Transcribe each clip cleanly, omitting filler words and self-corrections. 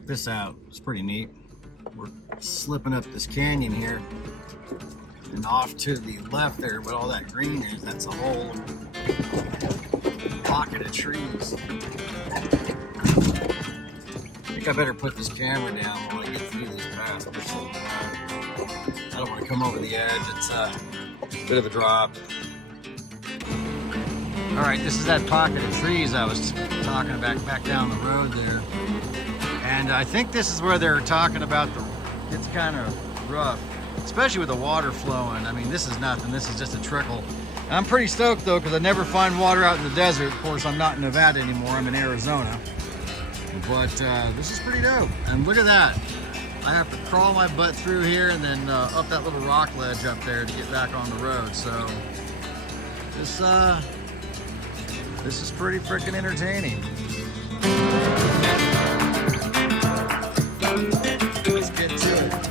Check this out, it's pretty neat. We're slipping up this canyon here, and off to the left there, what all that green is, that's a whole pocket of trees. I think I better put this camera down while I get through this pass. I don't want to come over the edge, it's a bit of a drop. All right, this is that pocket of trees I was talking about back down the road there. And I think this is where they're talking about it's kind of rough, especially with the water flowing. I mean, this is nothing, this is just a trickle. And I'm pretty stoked though, because I never find water out in the desert. Of course, I'm not in Nevada anymore, I'm in Arizona. But this is pretty dope. And look at that. I have to crawl my butt through here and then up that little rock ledge up there to get back on the road. So this is pretty freaking entertaining. Let's get to it.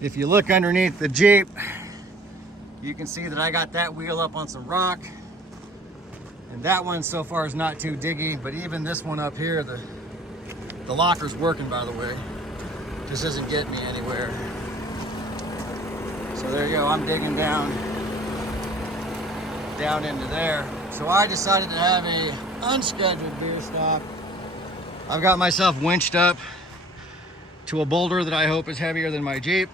If you look underneath the Jeep, you can see that I got that wheel up on some rock. And that one so far is not too diggy, but even this one up here, the locker's working, by the way. Just doesn't get me anywhere. So there you go, I'm digging down into there. So I decided to have a unscheduled beer stop. I've got myself winched up to a boulder that I hope is heavier than my Jeep.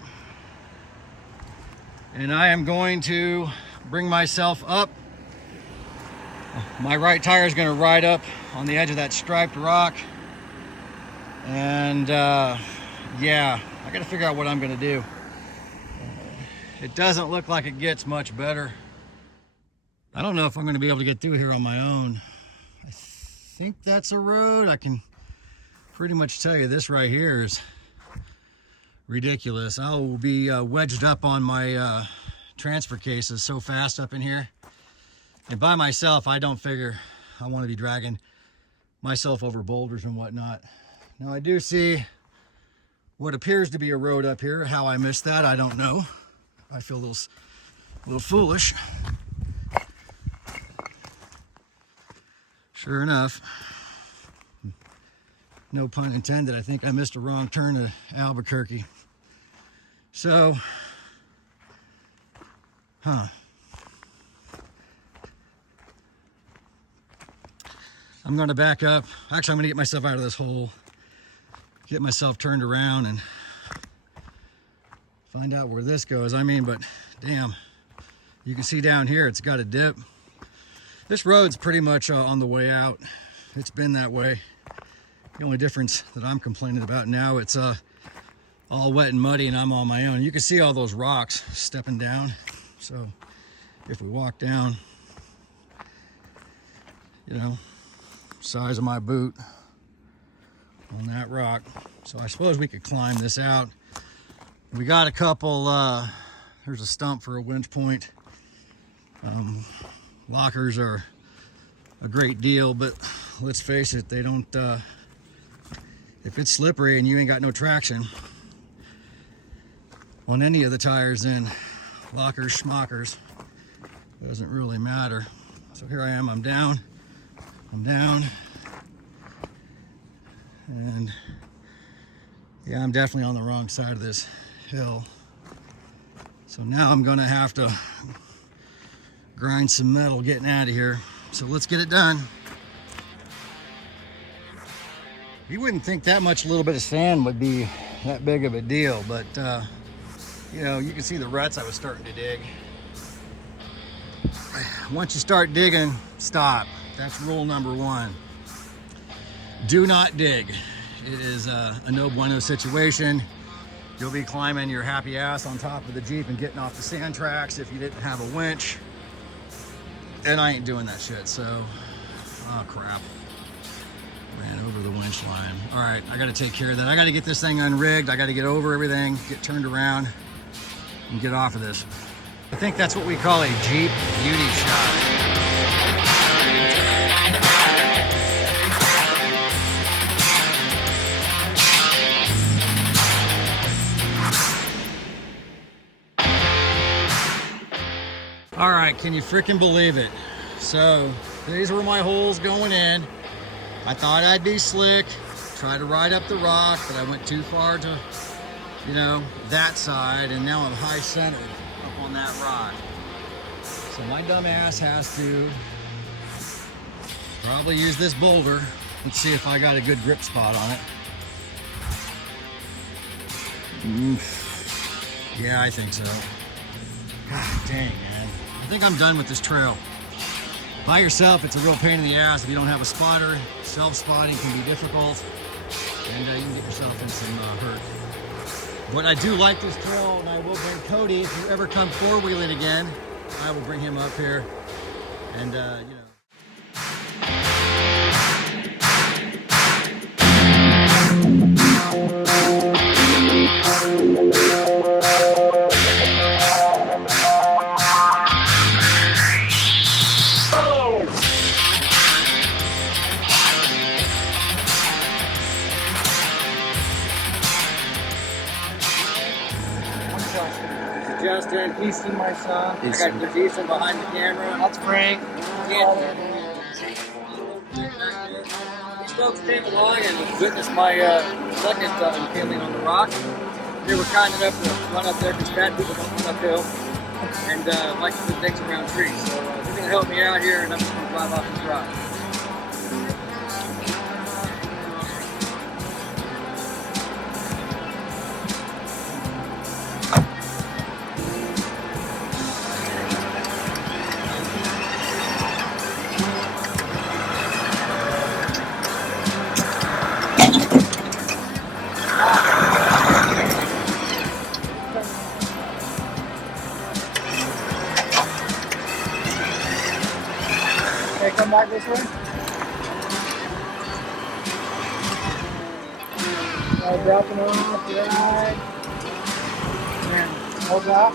And I am going to bring myself up. My right tire is going to ride up on the edge of that striped rock. And yeah, I got to figure out what I'm going to do. It doesn't look like it gets much better. I don't know if I'm going to be able to get through here on my own. I think that's a road. I can pretty much tell you this right here is ridiculous. I will be wedged up on my transfer cases so fast up in here. And by myself, I don't figure I want to be dragging myself over boulders and whatnot. Now I do see what appears to be a road up here. How I missed that, I don't know. I feel a little foolish. Sure enough, no pun intended, I think I missed a wrong turn to Albuquerque. So, I'm going to back up. Actually, I'm going to get myself out of this hole, get myself turned around and find out where this goes. I mean, but damn, you can see down here, it's got a dip. This road's pretty much on the way out. It's been that way. The only difference that I'm complaining about now, it's all wet and muddy and I'm on my own. You can see all those rocks stepping down. So if we walk down, you know, size of my boot on that rock. So I suppose we could climb this out. We got a couple, there's a stump for a winch point. Lockers are a great deal, but let's face it, they don't, if it's slippery and you ain't got no traction on any of the tires, then lockers, schmockers, doesn't really matter. So here I am, I'm down, and yeah, I'm definitely on the wrong side of this hill. So now I'm gonna have to grind some metal getting out of here. So let's get it done. You wouldn't think that much little bit of sand would be that big of a deal, but you know, you can see the ruts I was starting to dig. Once you start digging, stop. That's rule number one. Do not dig. It is a no bueno situation. You'll be climbing your happy ass on top of the Jeep and getting off the sand tracks if you didn't have a winch. And I ain't doing that shit, so, oh crap. Ran over the winch line. All right, I gotta take care of that. I gotta get this thing unrigged. I gotta get over everything, get turned around, and get off of this. I think that's what we call a Jeep beauty shot. All right, can you freaking believe it? So these were my holes going in. I thought I'd be slick, try to ride up the rock, but I went too far to, you know, that side, and now I'm high centered up on that rock. So my dumb ass has to probably use this boulder. Let's see if I got a good grip spot on it. Yeah, I think so. God dang, man. I think I'm done with this trail. By yourself, it's a real pain in the ass if you don't have a spotter. Self-spotting can be difficult, and you can get yourself in some hurt. But I do like this trail, and I will bring Cody. If you ever come four-wheeling again, I will bring him up here, and you know. Justin, he's seen my son. I got the Jason behind the camera. That's Frank. These folks came along and witnessed my second impaling on the rock. They were kind enough to run up there because fat people don't run uphill and like to put things around trees. So they're going to help me out here, and I'm just going to drive off this rock. Okay, come back this way. Dropping off, right. And hold that.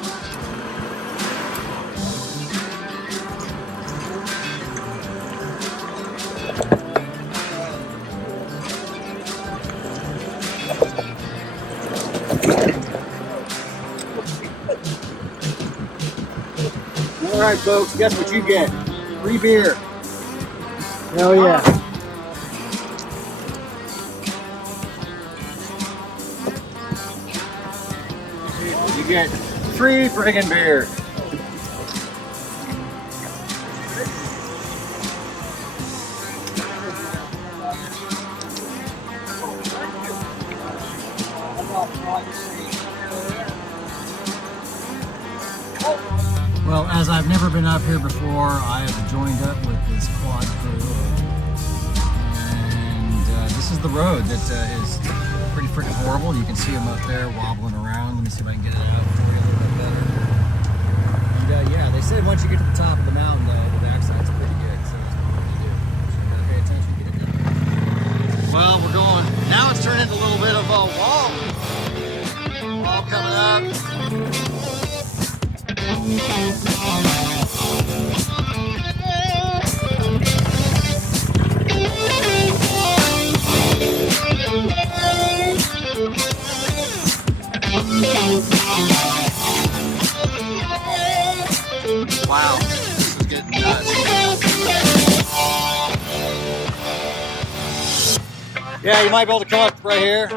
All right, folks, guess what you get? Free beer. Hell yeah. You get free friggin' beer. Well, as I've never been up here before, I have joined up with this quad crew. And this is the road that is pretty freaking horrible. You can see them up there wobbling around. Let me see if I can get it out for you a little bit better. And yeah, they said once you get to the top of the mountain, though, the backside's pretty good. So that's what you do. So you gotta pay attention to get it done. Well, we're going. Now it's turned into a little bit of a wall. Wall coming up. Wow, this is getting nuts. Yeah, you might be able to come up right here.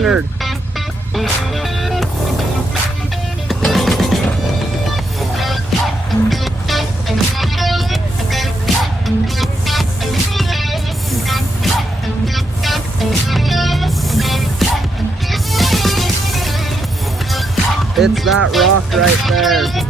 Leonard. It's that rock right there.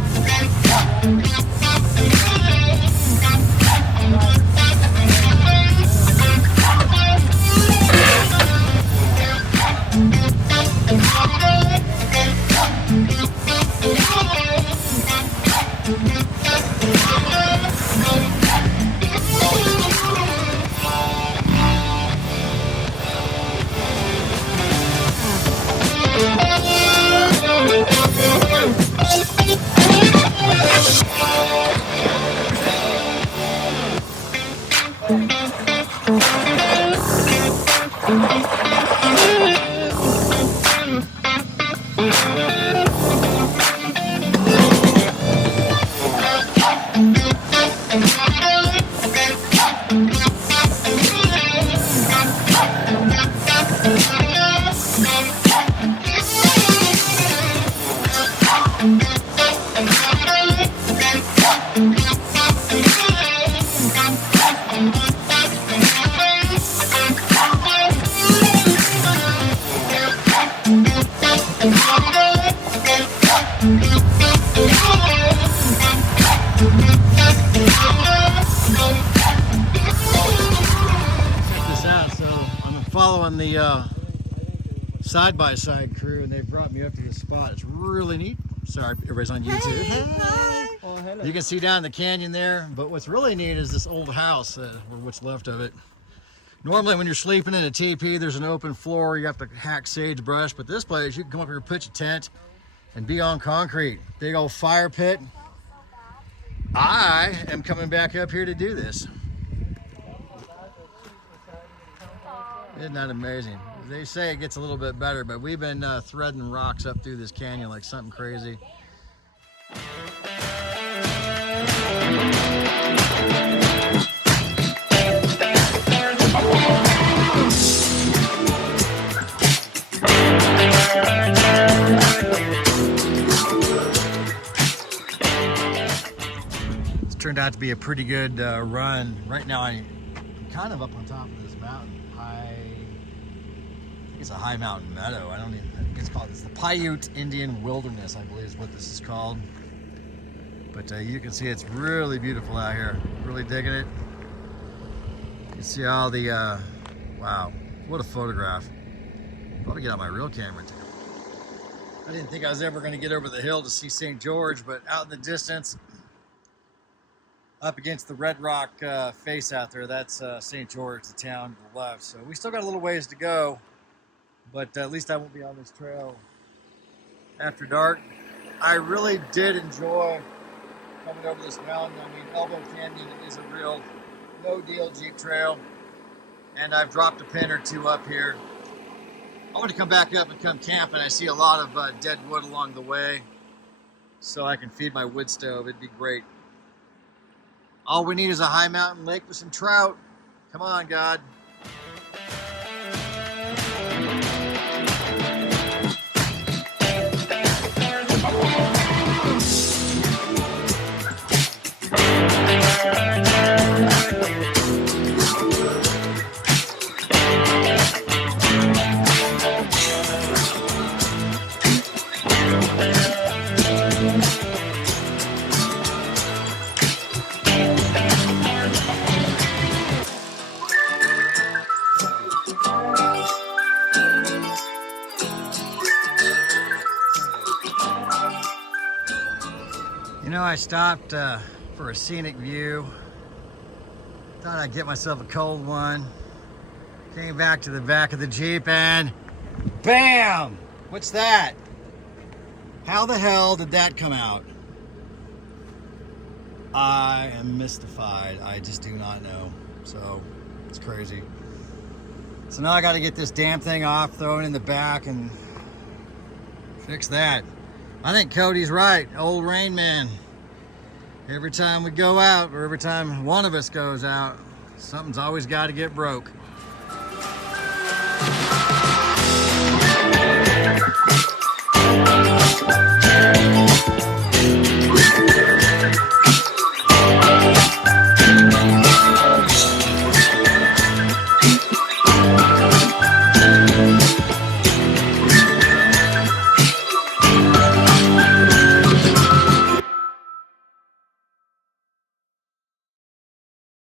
Following the side-by-side crew, and they brought me up to this spot. It's really neat. Sorry, everybody's on YouTube. Hey. Oh, hello. You can see down the canyon there, but what's really neat is this old house, or what's left of it. Normally when you're sleeping in a teepee, there's an open floor, you have to hack sagebrush, but this place, you can come up here, pitch a tent, and be on concrete. Big old fire pit. I am coming back up here to do this. Isn't that amazing? They say it gets a little bit better, but we've been threading rocks up through this canyon like something crazy. It's turned out to be a pretty good run. Right now I'm kind of up on top of this mountain. It's a high mountain meadow. I think it's called, it's the Paiute Indian Wilderness, I believe is what this is called. But you can see it's really beautiful out here. Really digging it. You can see all the, wow, what a photograph. Probably get out my real camera too. I didn't think I was ever going to get over the hill to see St. George, but out in the distance, up against the red rock face out there, that's St. George, the town to the left. So we still got a little ways to go. But at least I won't be on this trail after dark. I really did enjoy coming over this mountain. I mean, Elbow Canyon is a real no-deal Jeep trail. And I've dropped a pin or two up here. I want to come back up and come camp, and I see a lot of dead wood along the way. So I can feed my wood stove. It'd be great. All we need is a high mountain lake with some trout. Come on, God. You know, I stopped for a scenic view. Thought I'd get myself a cold one. Came back to the back of the Jeep and bam! What's that? How the hell did that come out? I am mystified. I just do not know. So, it's crazy. So now I got to get this damn thing off, throw it in the back, and fix that. I think Cody's right, old Rain Man. Every time we go out, or every time one of us goes out, something's always got to get broke.